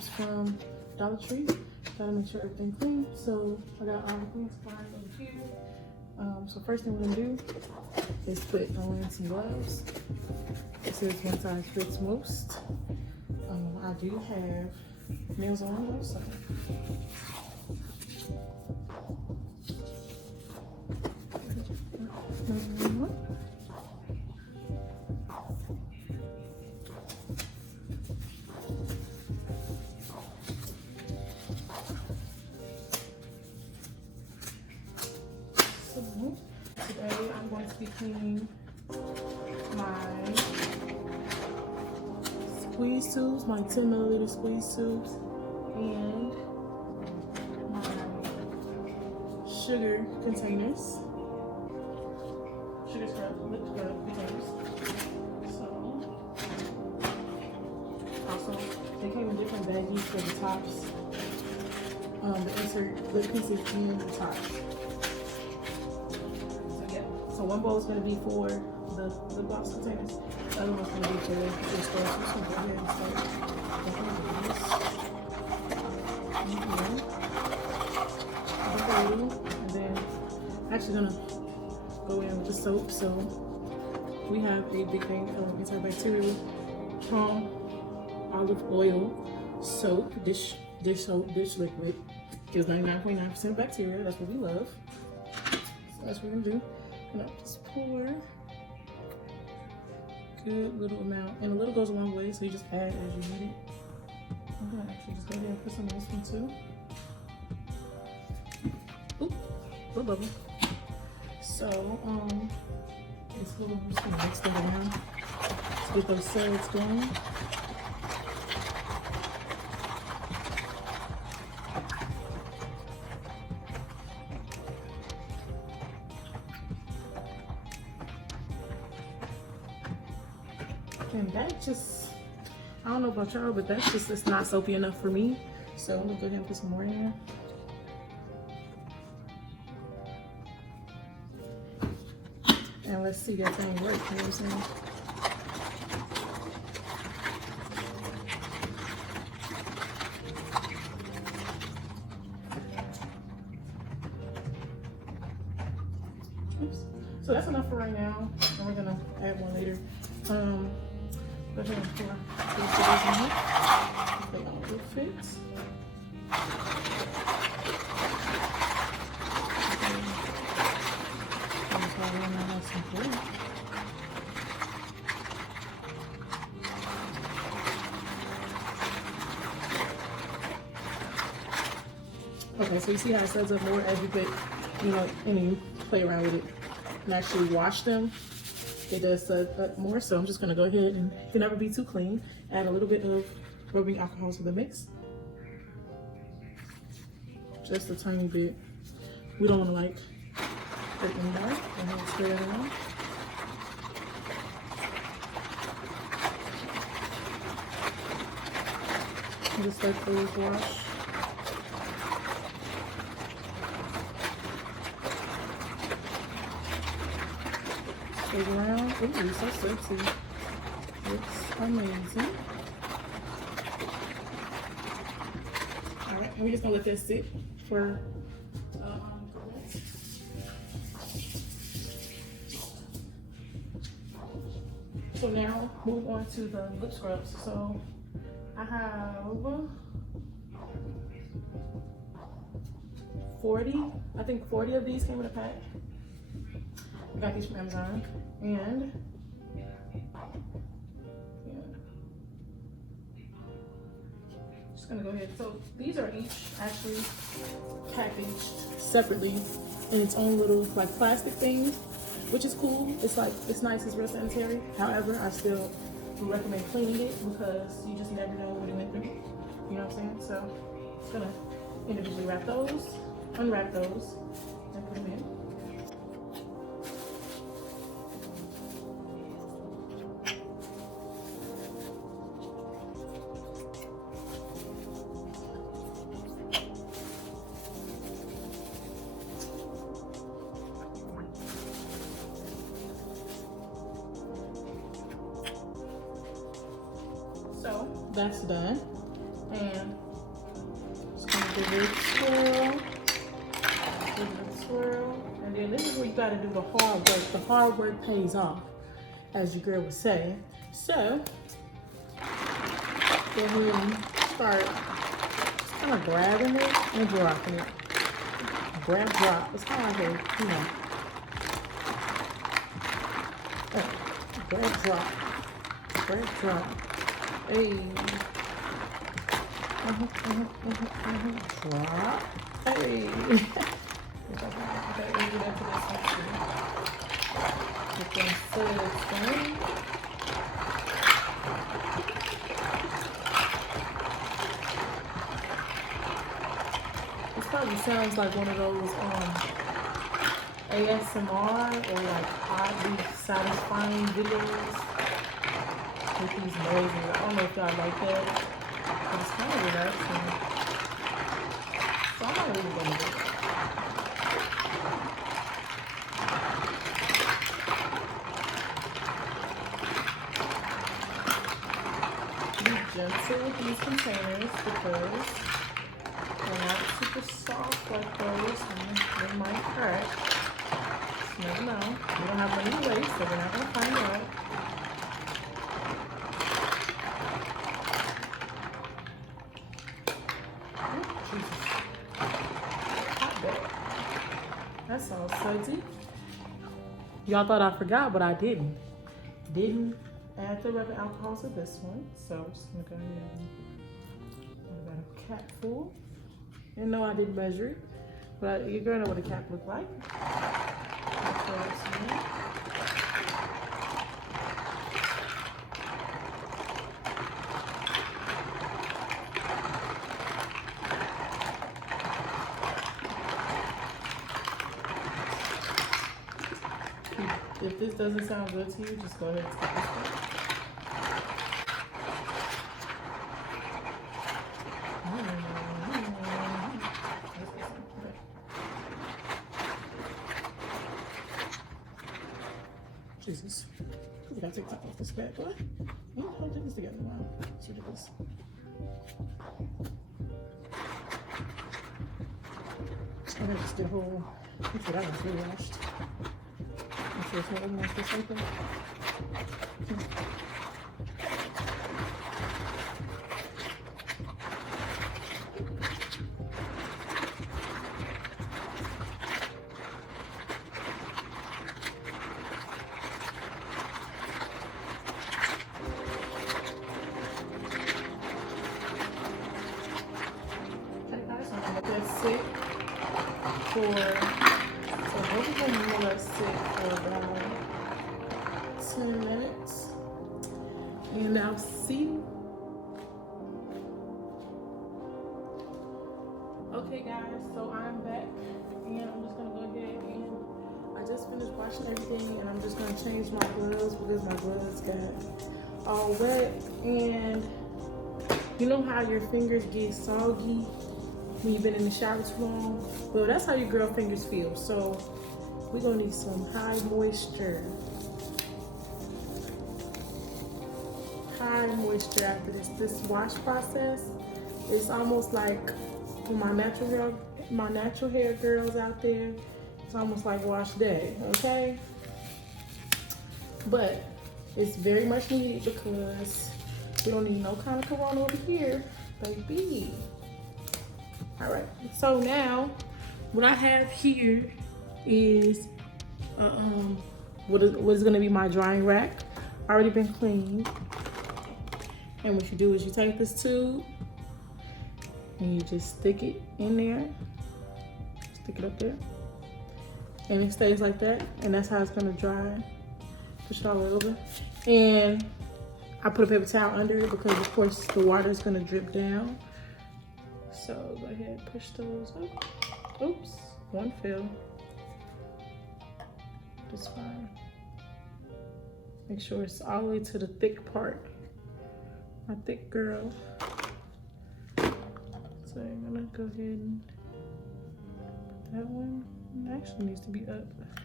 soaps from Dollar Tree. Gotta make sure everything clean. So I got all the clean supplies over here. So first thing we're gonna do is put on some gloves. This is one size fits most. I do have nails on though, so. Today I'm going to be cleaning my squeeze tubes, my 10 milliliter squeeze tubes, and my sugar containers, sugar scrub, lip scrub containers. So, also, they came in different baggies for the tops, the insert lip pieces and the tops. So one bowl is going to be for the Lipgloss containers. The other one's going to be for the scrub. So I'm just going to go ahead and start this. And then I'm actually going to go in with the soap. So we have a big thing of antibacterial palm olive oil soap, dish soap, dish liquid. Kills 99.9% bacteria. That's what we love. So that's what we're going to do. And I'll just pour a good little amount. And a little goes a long way, so you just add as you need it. I'm gonna actually just go ahead and put some of this one too. Oop, little bubble. So, this little, I'm just gonna mix them around to get those suds going. And that just, I don't know about y'all, but that's just, it's not soapy enough for me. So I'm gonna go ahead and put some more in there. And let's see that thing work, you know what I'm saying? Oops. So that's enough for right now, and we're gonna add one later. Go ahead and pour these sugars in here. They all will fit. Okay, so you see how it suds up more as you put, you know, and you play around with it and actually wash them. It does sud up more, so I'm just gonna go ahead and it can never be too clean. Add a little bit of rubbing alcohol to the mix. Just a tiny bit. We don't wanna like hurt anybody. Go ahead and spray that around. And just let those wash. Spray around. Ooh, so sexy. Looks amazing. Alright, we're just gonna let this sit for so now move on to the lip scrubs. So I have 40, I think 40 of these came in a pack. I got these from Amazon, and just gonna go ahead. So these are each actually packaged separately in its own little like plastic things, which is cool. It's like, it's nice, it's real sanitary. However, I still would recommend cleaning it because you just never know what it went through. You know what I'm saying? So just gonna individually wrap those, unwrap those, and put them in. So that's done, And just gonna give it a swirl. Give it a swirl. And then this is where you gotta do the hard work. The hard work pays off, as your girl would say. So, go ahead and start just kind of grabbing it and dropping it. Grab, drop. It's kind of like a, you know. Grab, drop. Grab, drop. Hey. Drop. Hey. Get them sides going. This probably sounds like one of those ASMR or like oddly satisfying videos with these noises. I don't know if y'all like that, but it's kind of relaxing. So I'm not really gonna do it. Be gentle with these containers because they're not super soft like those, and they might crack. Just never know. We don't have money to waste, so we're not gonna find out. Oh, Jesus. Hot dog. That sounds salty. Y'all thought I forgot, but I didn't. Didn't add the rubbing alcohol to this one, so I'm just gonna go ahead and put about a cap full. And no, I didn't measure it, but you're gonna know what a cap look like. If this doesn't sound good to you, just go ahead and skip this one. Jesus. We gotta take top off this bad boy. Ain't holding this together. Wow. It's ridiculous. I'm gonna just get a whole. Make sure that one's really washed. Make sure it's not washed or something. Sit for, so both of them will let sit for about 10 minutes. And now see. Okay guys, so I'm back and I'm just gonna go ahead and I just finished washing everything and I'm just gonna change my gloves because my gloves got all wet. And you know how your fingers get soggy when you've been in the shower too long? Well, that's how your girl fingers feel. So we're gonna need some high moisture. High moisture after this wash process. It's almost like for my natural hair girls out there, it's almost like wash day, okay? But it's very much needed because we don't need no kind of corona over here, baby. All right, so now what I have here is what is gonna be my drying rack. Already been cleaned. And what you do is you take this tube and you just stick it in there. Stick it up there. And it stays like that. And that's how it's gonna dry. Push it all over. And I put a paper towel under it because of course the water is gonna drip down. So go ahead, push those up. Oops, one fell. That's fine. Make sure it's all the way to the thick part. My thick girl. So I'm gonna go ahead and put that one. It actually needs to be up. Like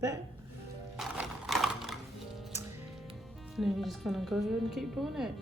that. And then you're just gonna go ahead and keep doing that.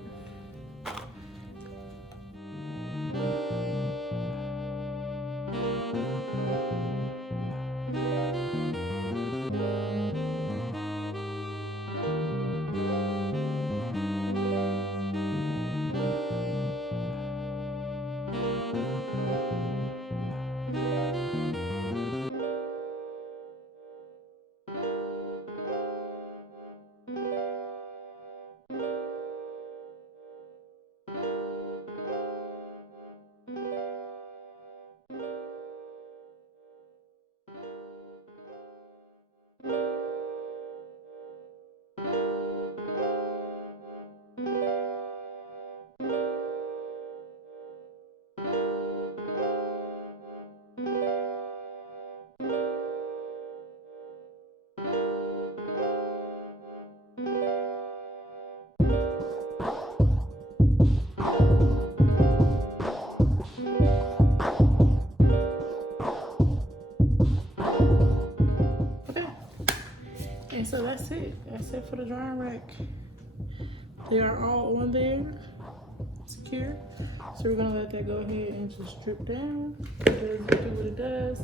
And so that's it. That's it for the drying rack. They are all on there, secure. So we're gonna let that go ahead and just drip down. It does do what it does.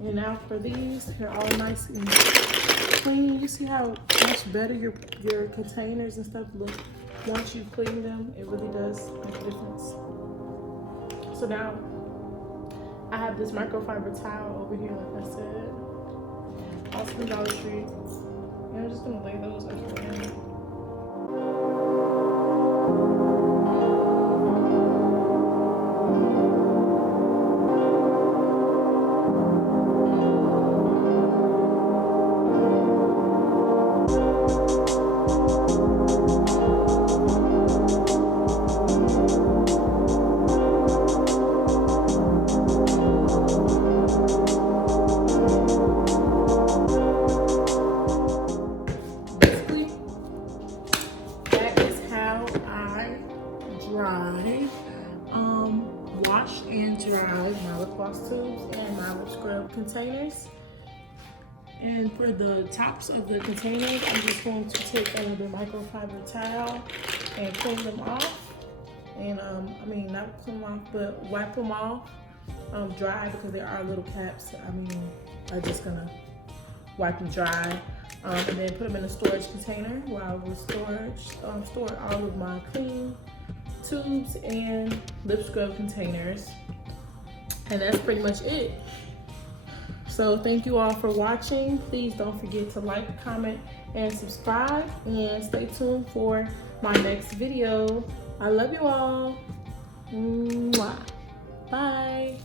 And now for these, they're all nice and clean. You see how much better your containers and stuff look once you clean them. It really does make a difference. So now I have this microfiber towel over here, like I said. Also from Dollar Tree. And I'm just gonna lay those up here. Wash and dry my lip gloss tubes and my lip scrub containers. And for the tops of the containers, I'm just going to take another microfiber towel and clean them off. And I mean, not clean them off, but wipe them off dry, because there are little caps. I mean, I'm just gonna wipe them dry. And then put them in a storage container where I will store all of my clean tubes and lip scrub containers. And that's pretty much it. So thank you all for watching. Please don't forget to like, comment, and subscribe, and stay tuned for my next video. I love you all. Mwah. Bye.